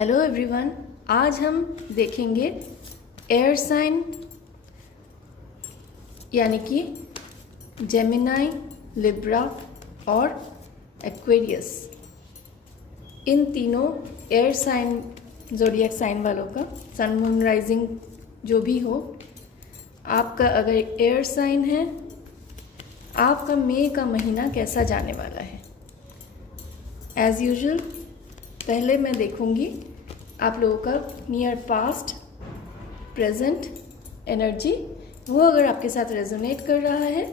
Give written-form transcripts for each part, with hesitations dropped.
Hello everyone, आज हम देखेंगे एयर साइन यानी कि जेमिनाई, लिब्रा और एक्वेरियस। इन तीनों एयर साइन ज़ोडिएक साइन वालों का सन मून राइजिंग जो भी हो, आपका अगर एयर साइन है, आपका मई का महीना कैसा जाने वाला है। एज़ यूजुअल पहले मैं देखूंगी आप लोगों का नियर पास्ट प्रेजेंट एनर्जी, वो अगर आपके साथ रेजोनेट कर रहा है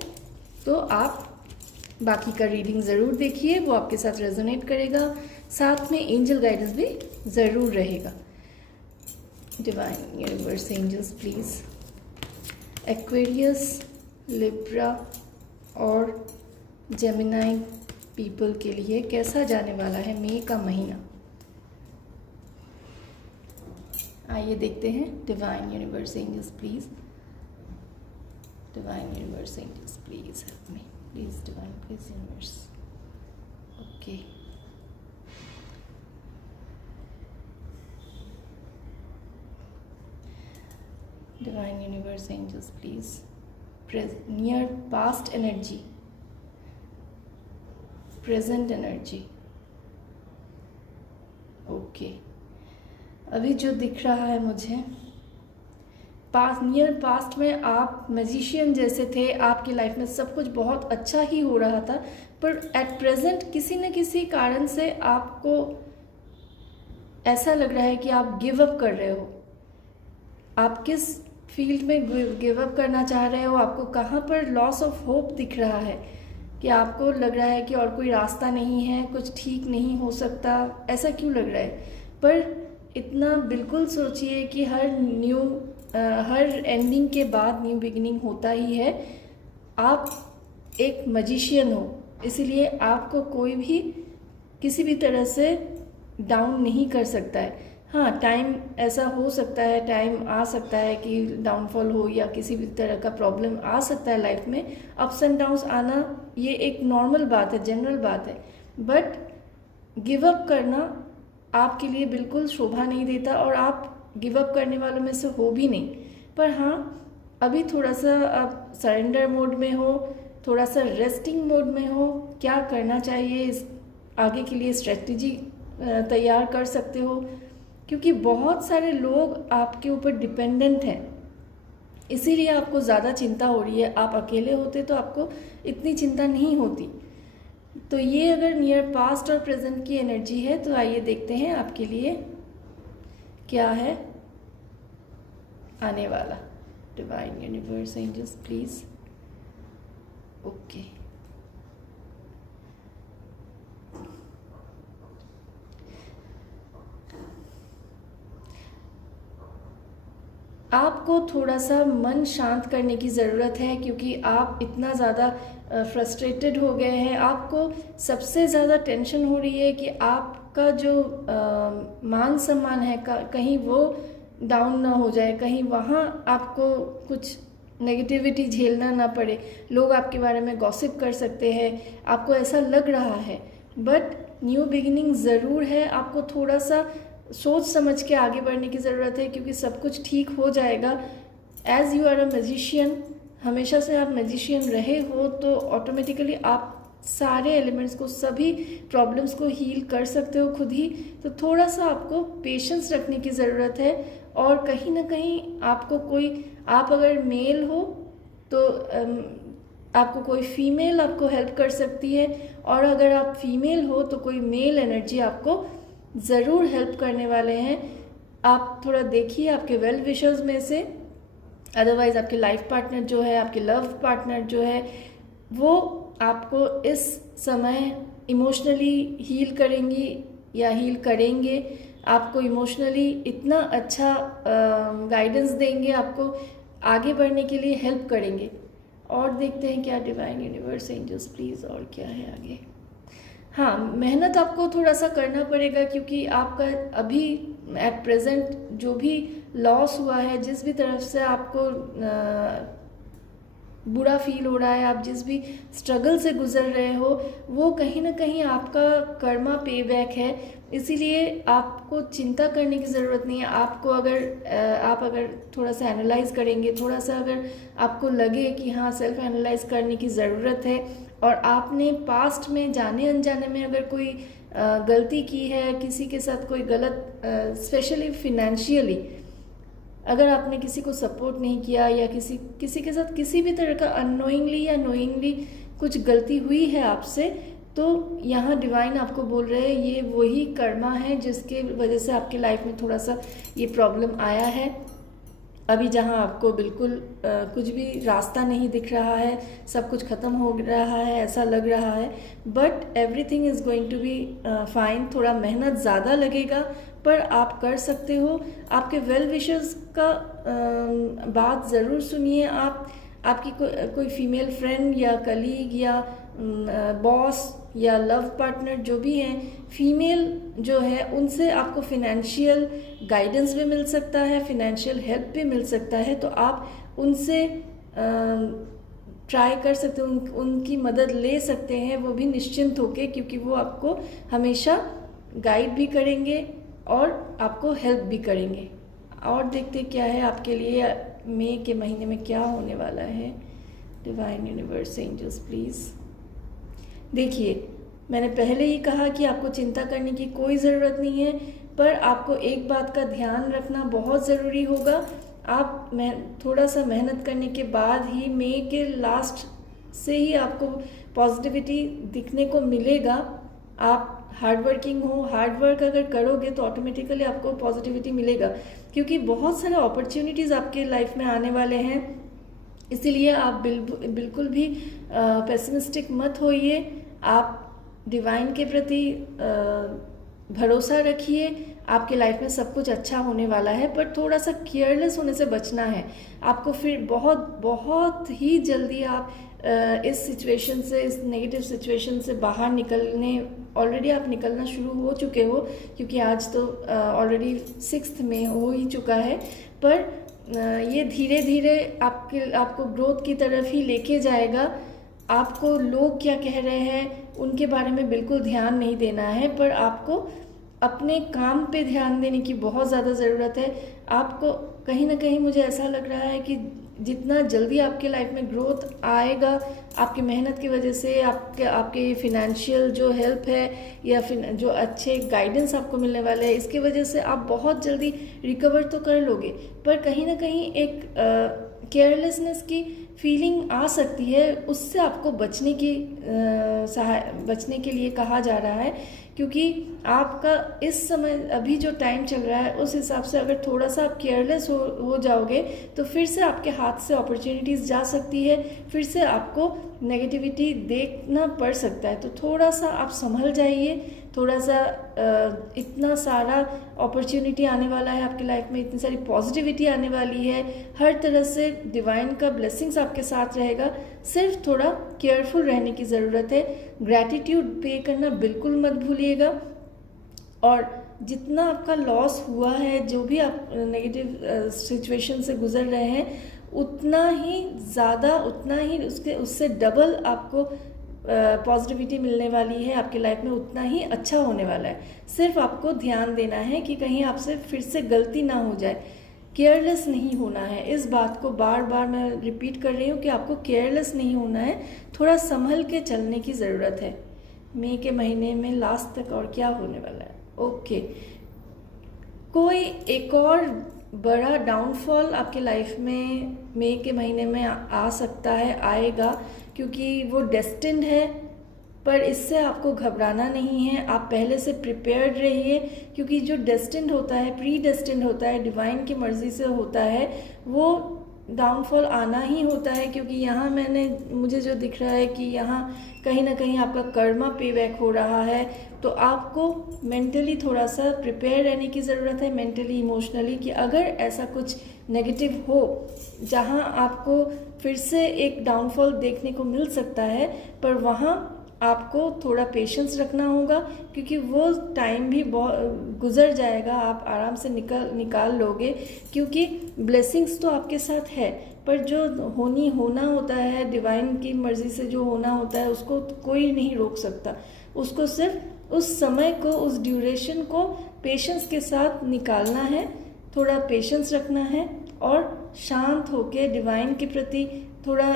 तो आप बाकी का रीडिंग ज़रूर देखिए, वो आपके साथ रेजोनेट करेगा। साथ में एंजल गाइडेंस भी ज़रूर रहेगा। Divine universe angels please, Aquarius, Libra और जेमिनाई पीपल के लिए कैसा जाने वाला है मई का महीना। आइए देखते हैं। Divine universe angels please, divine universe angels please help me, please divine please universe. Okay, divine universe angels please, near past energy, present energy. Okay, अभी जो दिख रहा है मुझे, नियर पास्ट में आप मैजिशियन जैसे थे, आपकी लाइफ में सब कुछ बहुत अच्छा ही हो रहा था, पर एट प्रेजेंट किसी न किसी कारण से आपको ऐसा लग रहा है कि आप गिव अप कर रहे हो। आप किस फील्ड में गिव अप करना चाह रहे हो, आपको कहाँ पर लॉस ऑफ होप दिख रहा है कि आपको लग रहा है कि और कोई रास्ता नहीं है, कुछ ठीक नहीं हो सकता। ऐसा क्यों लग रहा है? पर इतना बिल्कुल सोचिए कि हर एंडिंग के बाद न्यू बिगिनिंग होता ही है। आप एक मैजिशियन हो, इसीलिए आपको कोई भी किसी भी तरह से डाउन नहीं कर सकता है। हाँ, टाइम ऐसा हो सकता है, टाइम आ सकता है कि डाउनफॉल हो या किसी भी तरह का प्रॉब्लम आ सकता है लाइफ में। अप्स एंड डाउन्स आना ये एक नॉर्मल बात है, जनरल बात है। बट गिव अप करना आपके लिए बिल्कुल शोभा नहीं देता और आप गिव अप करने वालों में से हो भी नहीं। पर हाँ, अभी थोड़ा सा आप सरेंडर मोड में हो, थोड़ा सा रेस्टिंग मोड में हो। क्या करना चाहिए, इस आगे के लिए स्ट्रेटजी तैयार कर सकते हो, क्योंकि बहुत सारे लोग आपके ऊपर डिपेंडेंट हैं, इसीलिए आपको ज़्यादा चिंता हो रही है। आप अकेले होते तो आपको इतनी चिंता नहीं होती। तो ये अगर नियर पास्ट और प्रेजेंट की एनर्जी है, तो आइए देखते हैं आपके लिए क्या है आने वाला। Divine universe angels please. Okay, आपको थोड़ा सा मन शांत करने की ज़रूरत है, क्योंकि आप इतना ज़्यादा फ्रस्ट्रेटेड हो गए हैं। आपको सबसे ज़्यादा टेंशन हो रही है कि आपका जो मान सम्मान है कहीं वो डाउन ना हो जाए, कहीं वहाँ आपको कुछ नेगेटिविटी झेलना ना पड़े। लोग आपके बारे में गॉसिप कर सकते हैं, आपको ऐसा लग रहा है। बट न्यू बिगिनिंग ज़रूर है। आपको थोड़ा सा सोच समझ के आगे बढ़ने की ज़रूरत है, क्योंकि सब कुछ ठीक हो जाएगा। As you are a magician, हमेशा से आप मैजिशियन रहे हो, तो ऑटोमेटिकली आप सारे एलिमेंट्स को, सभी प्रॉब्लम्स को हील कर सकते हो खुद ही। तो थोड़ा सा आपको पेशेंस रखने की ज़रूरत है। और कहीं ना कहीं आपको आप अगर मेल हो तो आपको कोई फीमेल आपको हेल्प कर सकती है, और अगर आप फीमेल हो तो कोई मेल एनर्जी आपको ज़रूर हेल्प करने वाले हैं। आप थोड़ा देखिए आपके वेल विशर्स में से। अदरवाइज़ आपके लाइफ पार्टनर जो है, आपके लव पार्टनर जो है, वो आपको इस समय इमोशनली हील करेंगी या हील करेंगे। आपको इमोशनली इतना अच्छा गाइडेंस देंगे, आपको आगे बढ़ने के लिए हेल्प करेंगे। और देखते हैं क्या डिवाइन यूनिवर्स एंजल्स प्लीज़, और क्या है आगे। हाँ, मेहनत आपको थोड़ा सा करना पड़ेगा, क्योंकि आपका अभी एट प्रेजेंट जो भी लॉस हुआ है, जिस भी तरफ से आपको बुरा फील हो रहा है, आप जिस भी स्ट्रगल से गुजर रहे हो, वो कहीं ना कहीं आपका कर्मा पे बैक है। इसीलिए आपको चिंता करने की ज़रूरत नहीं है। आपको आप अगर थोड़ा सा एनालाइज करेंगे, थोड़ा सा अगर आपको लगे कि हाँ सेल्फ एनालाइज करने की ज़रूरत है, और आपने पास्ट में जाने अनजाने में अगर कोई गलती की है, किसी के साथ कोई गलत, स्पेशली फिनेंशियली अगर आपने किसी को सपोर्ट नहीं किया, या किसी के साथ किसी भी तरह का अननोइंगली या नोइंगली कुछ गलती हुई है आपसे, तो यहाँ डिवाइन आपको बोल रहे हैं ये वही कर्मा है जिसके वजह से आपकी लाइफ में थोड़ा सा ये प्रॉब्लम आया है। अभी जहाँ आपको बिल्कुल कुछ भी रास्ता नहीं दिख रहा है, सब कुछ ख़त्म हो रहा है ऐसा लग रहा है, but everything is going to be fine. थोड़ा मेहनत ज़्यादा लगेगा पर आप कर सकते हो। आपके वेल विशर्स का बात ज़रूर सुनिए। आपकी कोई फीमेल फ्रेंड या कलीग या बॉस या लव पार्टनर जो भी हैं, फीमेल जो है, उनसे आपको फिनेंशियल गाइडेंस भी मिल सकता है, फिनेंशियल हेल्प भी मिल सकता है। तो आप उनसे ट्राई कर सकते हो, उनकी मदद ले सकते हैं, वो भी निश्चिंत होके, क्योंकि वो आपको हमेशा गाइड भी करेंगे और आपको हेल्प भी करेंगे। और देखते क्या है आपके लिए मई के महीने में क्या होने वाला है। डिवाइन यूनिवर्स एंजल्स प्लीज़ देखिए, मैंने पहले ही कहा कि आपको चिंता करने की कोई ज़रूरत नहीं है, पर आपको एक बात का ध्यान रखना बहुत ज़रूरी होगा। आप थोड़ा सा मेहनत करने के बाद ही मई के लास्ट से ही आपको पॉजिटिविटी दिखने को मिलेगा। आप हार्ड वर्किंग हो, हार्ड वर्क अगर करोगे तो ऑटोमेटिकली आपको पॉजिटिविटी मिलेगा, क्योंकि बहुत सारे अपॉर्चुनिटीज़ आपके लाइफ में आने वाले हैं। इसीलिए आप बिल्कुल भी पेसिमिस्टिक मत होइए। आप डिवाइन के प्रति भरोसा रखिए। आपके लाइफ में सब कुछ अच्छा होने वाला है, पर थोड़ा सा केयरलेस होने से बचना है आपको। फिर बहुत ही जल्दी आप इस सिचुएशन से, इस नेगेटिव सिचुएशन से बाहर ऑलरेडी आप निकलना शुरू हो चुके हो, क्योंकि आज तो ऑलरेडी 6 में हो ही चुका है। पर ये धीरे धीरे आपको ग्रोथ की तरफ ही लेके जाएगा। आपको लोग क्या कह रहे हैं उनके बारे में बिल्कुल ध्यान नहीं देना है, पर आपको अपने काम पे ध्यान देने की बहुत ज़्यादा ज़रूरत है। आपको कहीं ना कहीं मुझे ऐसा लग रहा है कि जितना जल्दी आपके लाइफ में ग्रोथ आएगा आपकी मेहनत की वजह से, आपके फिनेंशियल जो हेल्प है या फिर जो अच्छे गाइडेंस आपको मिलने वाले हैं, इसकी वजह से आप बहुत जल्दी रिकवर तो कर लोगे, पर कहीं ना कहीं एक केयरलेसनेस की फीलिंग आ सकती है। उससे आपको बचने के लिए कहा जा रहा है, क्योंकि आपका इस समय अभी जो टाइम चल रहा है उस हिसाब से अगर थोड़ा सा आप केयरलेस हो जाओगे तो फिर से आपके हाथ से अपॉर्चुनिटीज़ जा सकती है, फिर से आपको नेगेटिविटी देखना पड़ सकता है। तो थोड़ा सा आप संभल जाइए। थोड़ा सा इतना सारा अपॉर्चुनिटी आने वाला है आपकी लाइफ में, इतनी सारी पॉजिटिविटी आने वाली है, हर तरह से डिवाइन का ब्लेसिंग्स आपके साथ रहेगा। सिर्फ थोड़ा केयरफुल रहने की ज़रूरत है। ग्रैटिट्यूड पे करना बिल्कुल मत भूलिएगा। और जितना आपका लॉस हुआ है, जो भी आप नेगेटिव सिचुएशन से गुजर रहे हैं, उतना ही ज़्यादा, उतना ही उससे डबल आपको पॉजिटिविटी मिलने वाली है आपकी लाइफ में, उतना ही अच्छा होने वाला है। सिर्फ आपको ध्यान देना है कि कहीं आपसे फिर से गलती ना हो जाए। केयरलेस नहीं होना है। इस बात को बार बार मैं रिपीट कर रही हूँ कि आपको केयरलेस नहीं होना है, थोड़ा संभल के चलने की ज़रूरत है। मई के महीने में लास्ट तक और क्या होने वाला है। ओके, कोई एक और बड़ा डाउनफॉल आपके लाइफ में मई के महीने में आ सकता है, आएगा, क्योंकि वो डेस्टिन्ड है। पर इससे आपको घबराना नहीं है। आप पहले से प्रिपेयर्ड रहिए, क्योंकि जो डेस्टिन्ड होता है, प्री डेस्टिन्ड होता है, डिवाइन की मर्जी से होता है, वो डाउनफॉल आना ही होता है। क्योंकि यहाँ मुझे जो दिख रहा है कि यहाँ कहीं ना कहीं आपका कर्मा पे बैक हो रहा है, तो आपको मेंटली थोड़ा सा प्रिपेयर रहने की ज़रूरत है, मेंटली इमोशनली, कि अगर ऐसा कुछ नेगेटिव हो जहाँ आपको फिर से एक डाउनफॉल देखने को मिल सकता है, पर वहाँ आपको थोड़ा पेशेंस रखना होगा, क्योंकि वो टाइम भी बहुत गुजर जाएगा, आप आराम से निकाल लोगे, क्योंकि ब्लेसिंग्स तो आपके साथ है, पर जो होना होता है, डिवाइन की मर्जी से जो होना होता है, उसको कोई नहीं रोक सकता। उसको सिर्फ उस समय को, उस ड्यूरेशन को पेशेंस के साथ निकालना है, थोड़ा पेशेंस रखना है और शांत होके डिवाइन के प्रति थोड़ा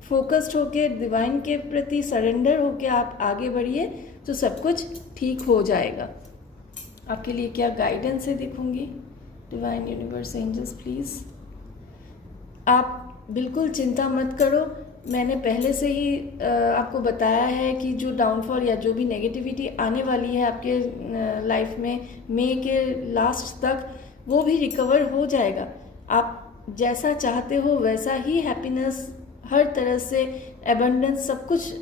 फोकस्ड होके, डिवाइन के प्रति सरेंडर होके आप आगे बढ़िए, तो सब कुछ ठीक हो जाएगा। आपके लिए क्या गाइडेंस है देखूंगी। डिवाइन यूनिवर्स एंजल्स प्लीज़, आप बिल्कुल चिंता मत करो। मैंने पहले से ही आपको बताया है कि जो डाउनफॉल या जो भी नेगेटिविटी आने वाली है आपके लाइफ में मई के लास्ट तक, वो भी रिकवर हो जाएगा। आप जैसा चाहते हो वैसा ही हैप्पीनेस, हर तरह से एबंडेंस, सब कुछ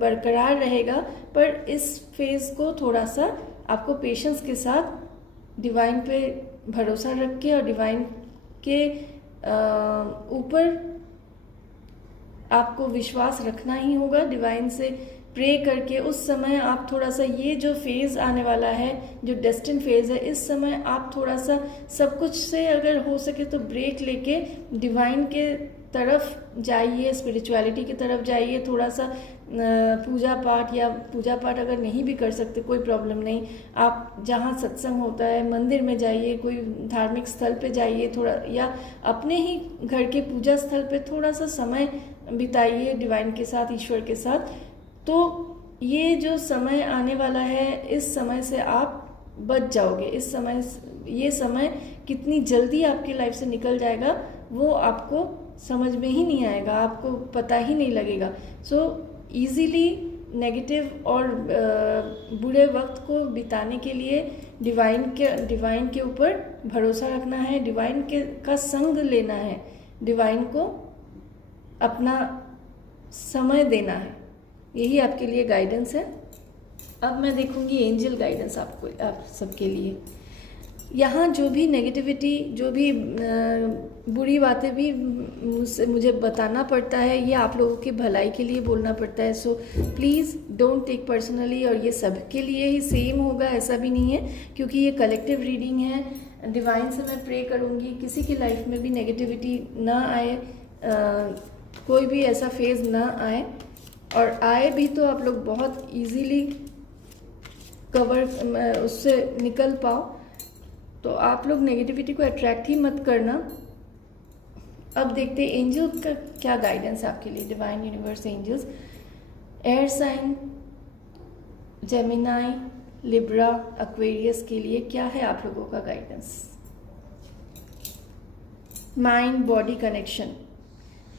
बरकरार रहेगा। पर इस फेज़ को थोड़ा सा आपको पेशेंस के साथ डिवाइन पे भरोसा रख के और डिवाइन के ऊपर आपको विश्वास रखना ही होगा। डिवाइन से प्रे करके उस समय आप थोड़ा सा, ये जो फेज़ आने वाला है, जो डेस्टिन फेज़ है, इस समय आप थोड़ा सा सब कुछ से अगर हो सके तो ब्रेक लेके डिवाइन के तरफ जाइए, स्पिरिचुअलिटी की तरफ जाइए। थोड़ा सा पूजा पाठ अगर नहीं भी कर सकते कोई प्रॉब्लम नहीं, आप जहाँ सत्संग होता है मंदिर में जाइए, कोई धार्मिक स्थल पे जाइए थोड़ा, या अपने ही घर के पूजा स्थल पे थोड़ा सा समय बिताइए डिवाइन के साथ, ईश्वर के साथ। तो ये जो समय आने वाला है, इस समय से आप बच जाओगे। ये समय कितनी जल्दी आपकी लाइफ से निकल जाएगा वो आपको समझ में ही नहीं आएगा, आपको पता ही नहीं लगेगा। सो इजीली नेगेटिव और बुरे वक्त को बिताने के लिए डिवाइन के ऊपर भरोसा रखना है, डिवाइन का संग लेना है, डिवाइन को अपना समय देना है। यही आपके लिए गाइडेंस है। अब मैं देखूंगी एंजल गाइडेंस आप सबके लिए। यहाँ जो भी नेगेटिविटी, जो भी बुरी बातें भी मुझे बताना पड़ता है, ये आप लोगों की भलाई के लिए बोलना पड़ता है। So please don't take personally, और ये सबके लिए ही सेम होगा ऐसा भी नहीं है, क्योंकि ये कलेक्टिव रीडिंग है। डिवाइन से मैं प्रे करूँगी किसी की लाइफ में भी नेगेटिविटी ना आए, कोई भी ऐसा फेज़ ना आए, और आए भी तो आप लोग बहुत इजीली उससे निकल पाओ। तो आप लोग नेगेटिविटी को अट्रैक्ट ही मत करना। अब देखते हैं एंजल का क्या गाइडेंस है आपके लिए। Divine universe angels, air sign Gemini, Libra, Aquarius के लिए क्या है आप लोगों का गाइडेंस। माइंड बॉडी कनेक्शन,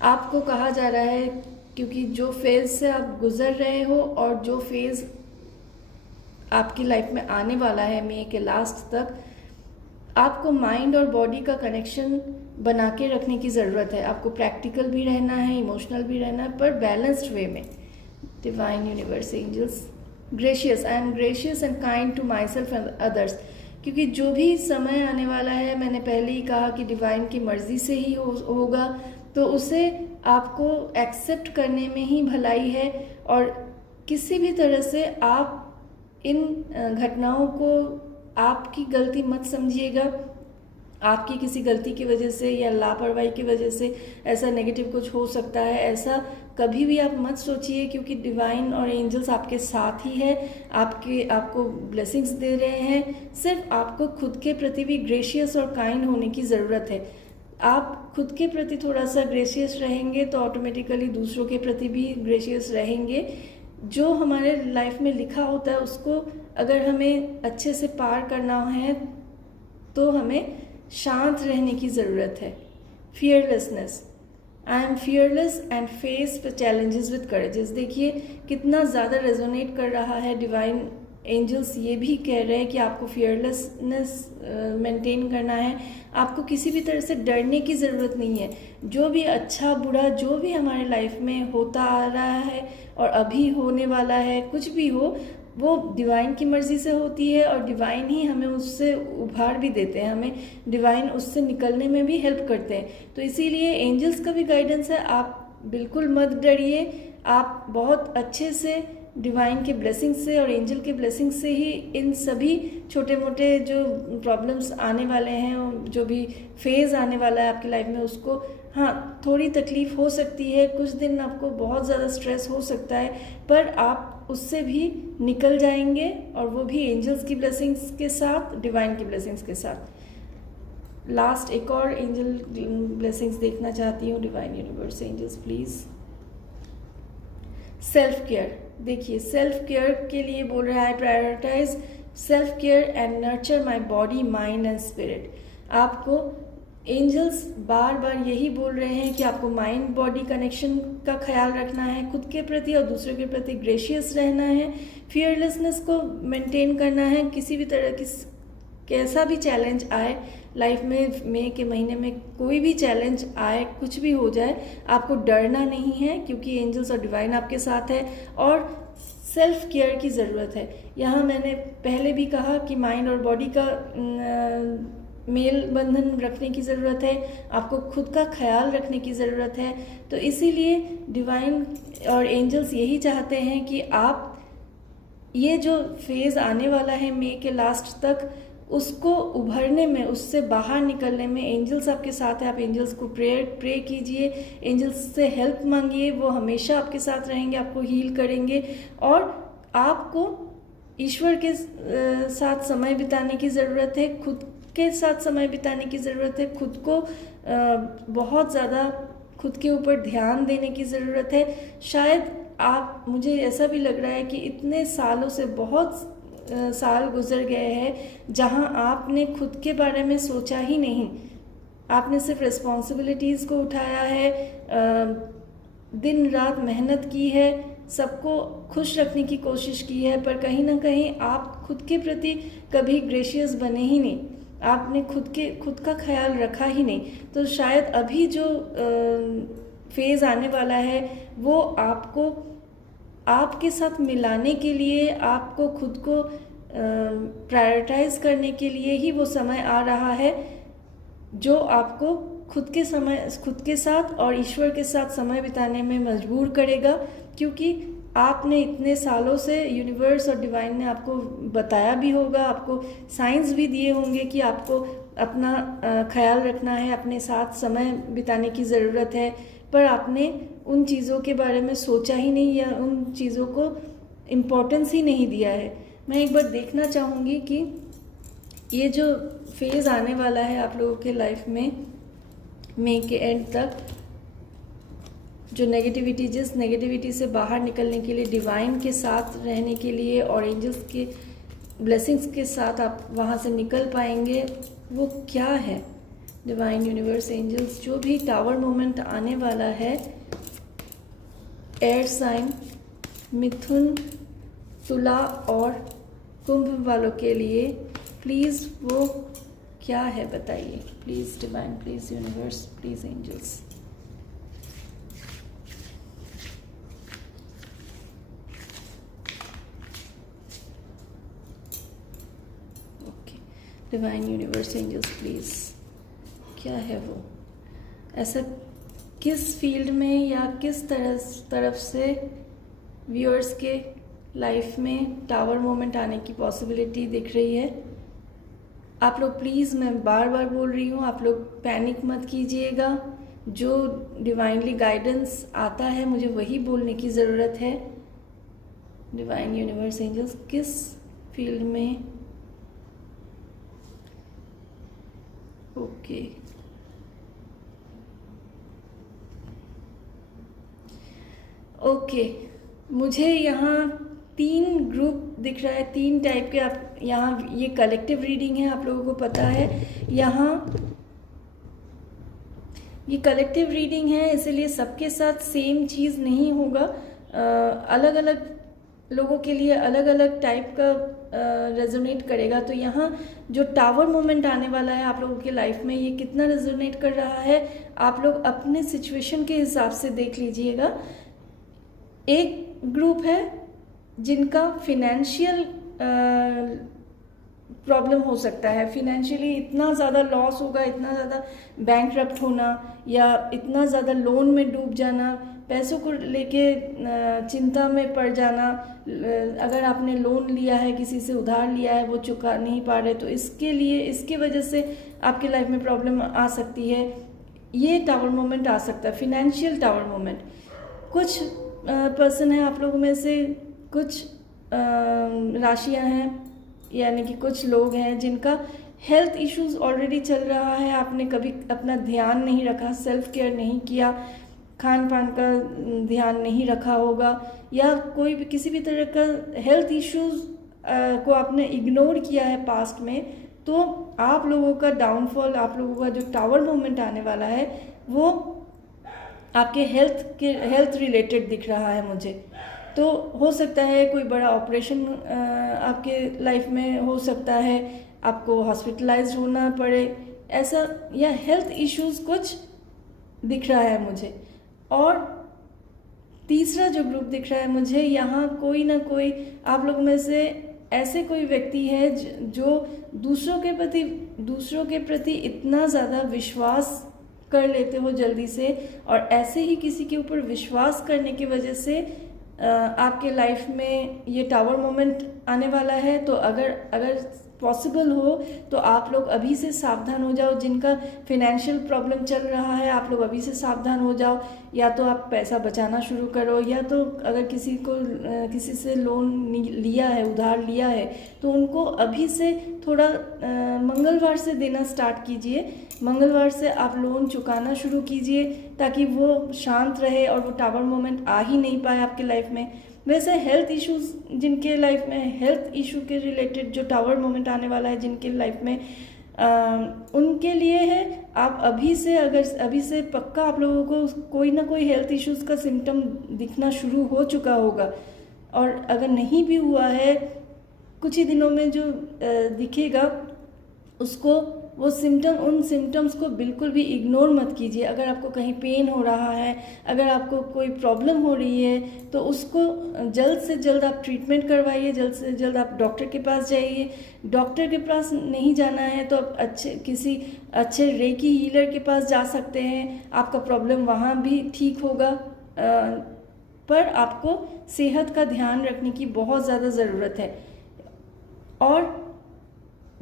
आपको कहा जा रहा है, क्योंकि जो फेज़ से आप गुजर रहे हो और जो फेज़ आपकी लाइफ में आने वाला है मई के लास्ट तक, आपको माइंड और बॉडी का कनेक्शन बना के रखने की ज़रूरत है। आपको प्रैक्टिकल भी रहना है, इमोशनल भी रहना है, पर बैलेंस्ड वे में। Divine universe angels, gracious, I am gracious and kind to myself and others, क्योंकि जो भी समय आने वाला है, मैंने पहले ही कहा कि डिवाइन की मर्जी से ही होगा, तो उसे आपको एक्सेप्ट करने में ही भलाई है। और किसी भी तरह से आप इन घटनाओं को आपकी गलती मत समझिएगा। आपकी किसी गलती की वजह से या लापरवाही की वजह से ऐसा नेगेटिव कुछ हो सकता है, ऐसा कभी भी आप मत सोचिए, क्योंकि डिवाइन और एंजल्स आपके साथ ही है, आपको ब्लेसिंग्स दे रहे हैं। सिर्फ आपको खुद के प्रति भी ग्रेशियस और काइंड होने की ज़रूरत है। आप खुद के प्रति थोड़ा सा ग्रेशियस रहेंगे तो ऑटोमेटिकली दूसरों के प्रति भी ग्रेशियस रहेंगे। जो हमारे लाइफ में लिखा होता है उसको अगर हमें अच्छे से पार करना है तो हमें शांत रहने की ज़रूरत है। Fearlessness, I am fearless and face the challenges with courages. देखिए कितना ज़्यादा रेजोनेट कर रहा है। डिवाइन एंजल्स ये भी कह रहे हैं कि आपको फियरलेसनेस मेंटेन करना है। आपको किसी भी तरह से डरने की ज़रूरत नहीं है। जो भी अच्छा बुरा जो भी हमारे लाइफ में होता आ रहा है और अभी होने वाला है, कुछ भी हो, वो डिवाइन की मर्ज़ी से होती है और डिवाइन ही हमें उससे उभार भी देते हैं, हमें डिवाइन उससे निकलने में भी हेल्प करते हैं। तो इसीलिए एंजल्स का भी गाइडेंस है, आप बिल्कुल मत डरिए। आप बहुत अच्छे से डिवाइन के ब्लेसिंग से और एंजल के ब्लेसिंग से ही इन सभी छोटे मोटे जो प्रॉब्लम्स आने वाले हैं और जो भी फेज़ आने वाला है आपकी लाइफ में, उसको हाँ थोड़ी तकलीफ़ हो सकती है, कुछ दिन आपको बहुत ज़्यादा स्ट्रेस हो सकता है, पर आप उससे भी निकल जाएंगे, और वो भी एंजल्स की ब्लेसिंग्स के साथ, डिवाइन की ब्लेसिंग्स के साथ। लास्ट एक और एंजल ब्लेसिंग्स देखना चाहती हूँ। Divine universe angels please. Self care, देखिए सेल्फ केयर के लिए बोल रहा है, prioritise self care and nurture my body mind and spirit. आपको एंजल्स बार बार यही बोल रहे हैं कि आपको माइंड बॉडी कनेक्शन का ख्याल रखना है, खुद के प्रति और दूसरों के प्रति ग्रेशियस रहना है, फियरलेसनेस को मेंटेन करना है। किसी भी तरह की कैसा भी चैलेंज आए लाइफ में, मई के महीने में कोई भी चैलेंज आए, कुछ भी हो जाए, आपको डरना नहीं है, क्योंकि एंजल्स और डिवाइन आपके साथ है। और सेल्फ केयर की ज़रूरत है। यहाँ मैंने पहले भी कहा कि माइंड और बॉडी का मेल बंधन रखने की ज़रूरत है, आपको खुद का ख्याल रखने की ज़रूरत है। तो इसीलिए डिवाइन और एंजल्स यही चाहते हैं कि आप ये जो फेज़ आने वाला है मई के लास्ट तक, उसको उभरने में, उससे बाहर निकलने में एंजल्स आपके साथ है। आप एंजल्स को प्रे कीजिए, एंजल्स से हेल्प मांगिए, वो हमेशा आपके साथ रहेंगे, आपको हील करेंगे। और आपको ईश्वर के साथ समय बिताने की ज़रूरत है, खुद के साथ समय बिताने की ज़रूरत है, खुद को बहुत ज़्यादा खुद के ऊपर ध्यान देने की ज़रूरत है। शायद आप, मुझे ऐसा भी लग रहा है कि इतने सालों से बहुत साल गुजर गए हैं जहां आपने खुद के बारे में सोचा ही नहीं, आपने सिर्फ रिस्पॉन्सिबिलिटीज़ को उठाया है, दिन रात मेहनत की है, सबको खुश रखने की कोशिश की है, पर कहीं ना कहीं आप खुद के प्रति कभी ग्रेशियस बने ही नहीं, आपने खुद का ख्याल रखा ही नहीं। तो शायद अभी जो फेज़ आने वाला है वो आपको आपके साथ मिलाने के लिए, आपको खुद को प्रायोरिटाइज करने के लिए ही वो समय आ रहा है, जो आपको खुद के साथ और ईश्वर के साथ समय बिताने में मजबूर करेगा। क्योंकि आपने इतने सालों से, यूनिवर्स और डिवाइन ने आपको बताया भी होगा, आपको साइंस भी दिए होंगे कि आपको अपना ख्याल रखना है, अपने साथ समय बिताने की ज़रूरत है, पर आपने उन चीज़ों के बारे में सोचा ही नहीं, या उन चीज़ों को इम्पोर्टेंस ही नहीं दिया है। मैं एक बार देखना चाहूँगी कि ये जो फेज़ आने वाला है आप लोगों के लाइफ में मई के एंड तक, जो नेगेटिविटी, जिस नेगेटिविटी से बाहर निकलने के लिए, डिवाइन के साथ रहने के लिए और एंजल्स के ब्लेसिंग्स के साथ आप वहाँ से निकल पाएंगे, वो क्या है। डिवाइन यूनिवर्स एंजल्स, जो भी टावर मोमेंट आने वाला है एयर साइन मिथुन, तुला और कुंभ वालों के लिए, प्लीज़ वो क्या है बताइए। Please divine, please universe, please angels. Okay, divine universe angels please, क्या है वो, ऐसा किस फील्ड में या किस तरफ से व्यूअर्स के लाइफ में टावर मोमेंट आने की पॉसिबिलिटी दिख रही है। आप लोग प्लीज़, मैं बार बार बोल रही हूँ, आप लोग पैनिक मत कीजिएगा। जो डिवाइनली गाइडेंस आता है मुझे वही बोलने की ज़रूरत है। डिवाइन यूनिवर्स एंजल्स, किस फील्ड में, ओके ओके मुझे यहाँ 3 ग्रुप दिख रहा है, 3 टाइप के। आप यहाँ, ये कलेक्टिव रीडिंग है, आप लोगों को पता है, यहाँ ये कलेक्टिव रीडिंग है, इसलिए सबके साथ सेम चीज़ नहीं होगा। अलग अलग लोगों के लिए अलग अलग टाइप का रेजोनेट करेगा। तो यहाँ जो टावर मोमेंट आने वाला है आप लोगों के लाइफ में, ये कितना रेजोनेट कर रहा है आप लोग अपने सिचुएशन के हिसाब से देख लीजिएगा। एक ग्रुप है जिनका फिनेंशियल प्रॉब्लम हो सकता है, फिनेंशियली इतना ज़्यादा लॉस होगा, इतना ज़्यादा बैंकरप्ट होना या इतना ज़्यादा लोन में डूब जाना, पैसों को लेके चिंता में पड़ जाना, अगर आपने लोन लिया है, किसी से उधार लिया है, वो चुका नहीं पा रहे, तो इसके वजह से आपकी लाइफ में प्रॉब्लम आ सकती है। ये टावर मोमेंट आ सकता है, फिनेंशियल टावर मोमेंट। कुछ पर्सन है आप लोगों में से, कुछ राशियां हैं, यानी कि कुछ लोग हैं जिनका हेल्थ इश्यूज ऑलरेडी चल रहा है। आपने कभी अपना ध्यान नहीं रखा, सेल्फ केयर नहीं किया, खान पान का ध्यान नहीं रखा होगा, या कोई भी किसी भी तरह का हेल्थ इश्यूज को आपने इग्नोर किया है पास्ट में, तो आप लोगों का डाउनफॉल, आप लोगों का जो टावर मोमेंट आने वाला है वो आपके हेल्थ रिलेटेड दिख रहा है मुझे। तो हो सकता है कोई बड़ा ऑपरेशन आपके लाइफ में हो सकता है, आपको हॉस्पिटलाइज्ड होना पड़े, ऐसा, या हेल्थ इश्यूज कुछ दिख रहा है मुझे। और तीसरा जो ग्रुप दिख रहा है मुझे, यहाँ कोई ना कोई आप लोग में से ऐसे कोई व्यक्ति है जो दूसरों के प्रति इतना ज़्यादा विश्वास कर लेते हो जल्दी से, और ऐसे ही किसी के ऊपर विश्वास करने की वजह से आपके लाइफ में ये टावर मोमेंट आने वाला है। तो अगर पॉसिबल हो तो आप लोग अभी से सावधान हो जाओ। जिनका फिनेंशियल प्रॉब्लम चल रहा है, आप लोग अभी से सावधान हो जाओ। या तो आप पैसा बचाना शुरू करो, या तो अगर किसी से लोन लिया है, उधार लिया है, तो उनको अभी से थोड़ा मंगलवार से देना स्टार्ट कीजिए। मंगलवार से आप लोन चुकाना शुरू कीजिए ताकि वो शांत रहे और वो टावर मोमेंट आ ही नहीं पाए आपके लाइफ में। वैसे हेल्थ इश्यूज, जिनके लाइफ में हेल्थ इशू के रिलेटेड जो टावर मोमेंट आने वाला है जिनके लाइफ में, उनके लिए है। आप अभी से पक्का आप लोगों को कोई ना कोई हेल्थ इश्यूज का सिम्टम दिखना शुरू हो चुका होगा, और अगर नहीं भी हुआ है, कुछ ही दिनों में जो दिखेगा उसको, उन सिम्टम्स को बिल्कुल भी इग्नोर मत कीजिए। अगर आपको कहीं पेन हो रहा है, अगर आपको कोई प्रॉब्लम हो रही है, तो उसको जल्द से जल्द आप ट्रीटमेंट करवाइए, जल्द से जल्द आप डॉक्टर के पास जाइए। डॉक्टर के पास नहीं जाना है तो आप किसी अच्छे रेकी हीलर के पास जा सकते हैं, आपका प्रॉब्लम वहाँ भी ठीक होगा। पर आपको सेहत का ध्यान रखने की बहुत ज़्यादा ज़रूरत है। और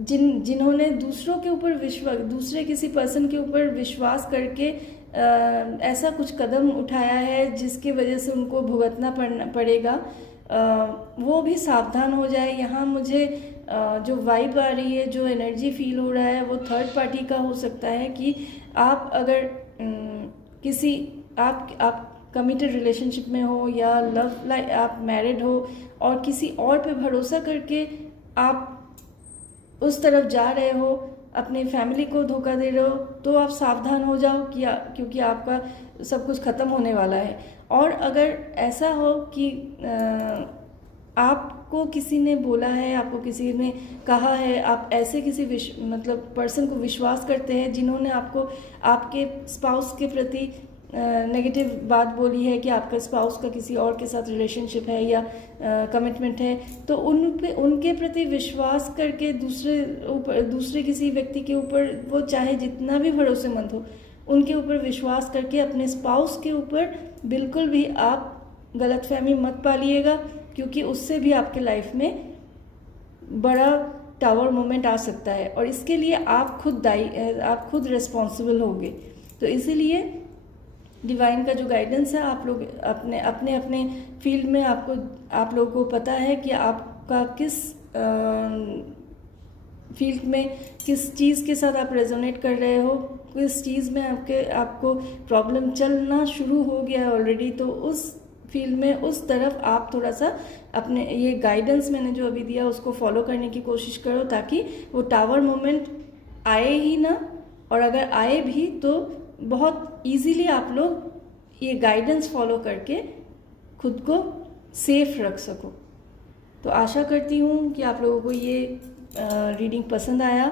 जिन्होंने दूसरे किसी पर्सन के ऊपर विश्वास करके ऐसा कुछ कदम उठाया है जिसकी वजह से उनको भुगतना पड़ेगा, वो भी सावधान हो जाए। यहाँ मुझे जो वाइब आ रही है, जो एनर्जी फील हो रहा है, वो थर्ड पार्टी का हो सकता है कि आप अगर आप कमिटेड रिलेशनशिप में हो, या लव लाइफ, आप मैरिड हो और किसी और पे भरोसा करके आप उस तरफ जा रहे हो, अपने फैमिली को धोखा दे रहे हो, तो आप सावधान हो जाओ क्योंकि आपका सब कुछ ख़त्म होने वाला है। और अगर ऐसा हो कि आपको किसी ने बोला है, आपको किसी ने कहा है, आप ऐसे किसी पर्सन को विश्वास करते हैं जिन्होंने आपको आपके स्पाउस के प्रति नेगेटिव बात बोली है कि आपका स्पाउस का किसी और के साथ रिलेशनशिप है या कमिटमेंट है, तो उनके प्रति विश्वास करके दूसरे किसी व्यक्ति के ऊपर, वो चाहे जितना भी भरोसेमंद हो, उनके ऊपर विश्वास करके अपने स्पाउस के ऊपर बिल्कुल भी आप गलतफहमी मत पालिएगा, क्योंकि उससे भी आपके लाइफ में बड़ा टावर मोमेंट आ सकता है और इसके लिए आप खुद रिस्पॉन्सिबल होंगे। तो इसीलिए डिवाइन का जो गाइडेंस है, आप लोग अपने फील्ड में आप लोगों को पता है कि आपका किस फील्ड में किस चीज़ के साथ आप रेजोनेट कर रहे हो, किस चीज़ में आपको प्रॉब्लम चलना शुरू हो गया ऑलरेडी, तो उस फील्ड में उस तरफ आप थोड़ा सा अपने ये गाइडेंस मैंने जो अभी दिया उसको फॉलो करने की कोशिश करो, ताकि वो टावर मोमेंट आए ही ना, और अगर आए भी तो बहुत इजीली आप लोग ये गाइडेंस फॉलो करके खुद को सेफ रख सको। तो आशा करती हूँ कि आप लोगों को ये रीडिंग पसंद आया।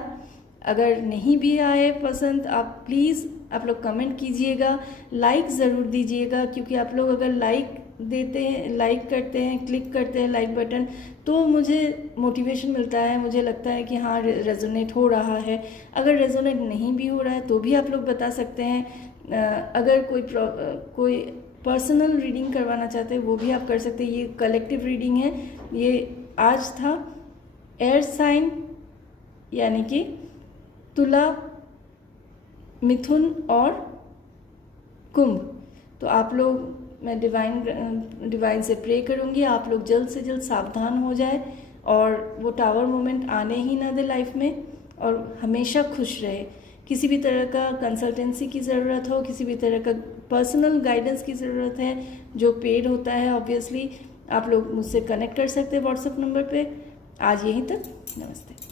अगर नहीं भी आए पसंद, आप प्लीज़ आप लोग कमेंट कीजिएगा, लाइक ज़रूर दीजिएगा, क्योंकि आप लोग अगर लाइक देते हैं, लाइक करते हैं, क्लिक करते हैं लाइक बटन, तो मुझे मोटिवेशन मिलता है, मुझे लगता है कि हाँ रेजोनेट हो रहा है। अगर रेजोनेट नहीं भी हो रहा है तो भी आप लोग बता सकते हैं। अगर कोई पर्सनल रीडिंग करवाना चाहते हैं वो भी आप कर सकते हैं। ये कलेक्टिव रीडिंग है। ये आज था एयर साइन यानी कि तुला, मिथुन और कुंभ। तो आप लोग, मैं डिवाइन से प्रे करूँगी आप लोग जल्द से जल्द सावधान हो जाए और वो टावर मोमेंट आने ही ना दे लाइफ में, और हमेशा खुश रहे। किसी भी तरह का कंसल्टेंसी की ज़रूरत हो, किसी भी तरह का पर्सनल गाइडेंस की ज़रूरत है जो पेड होता है ऑब्वियसली, आप लोग मुझसे कनेक्ट कर सकते हैं व्हाट्सएप नंबर पे। आज यहीं तक, नमस्ते।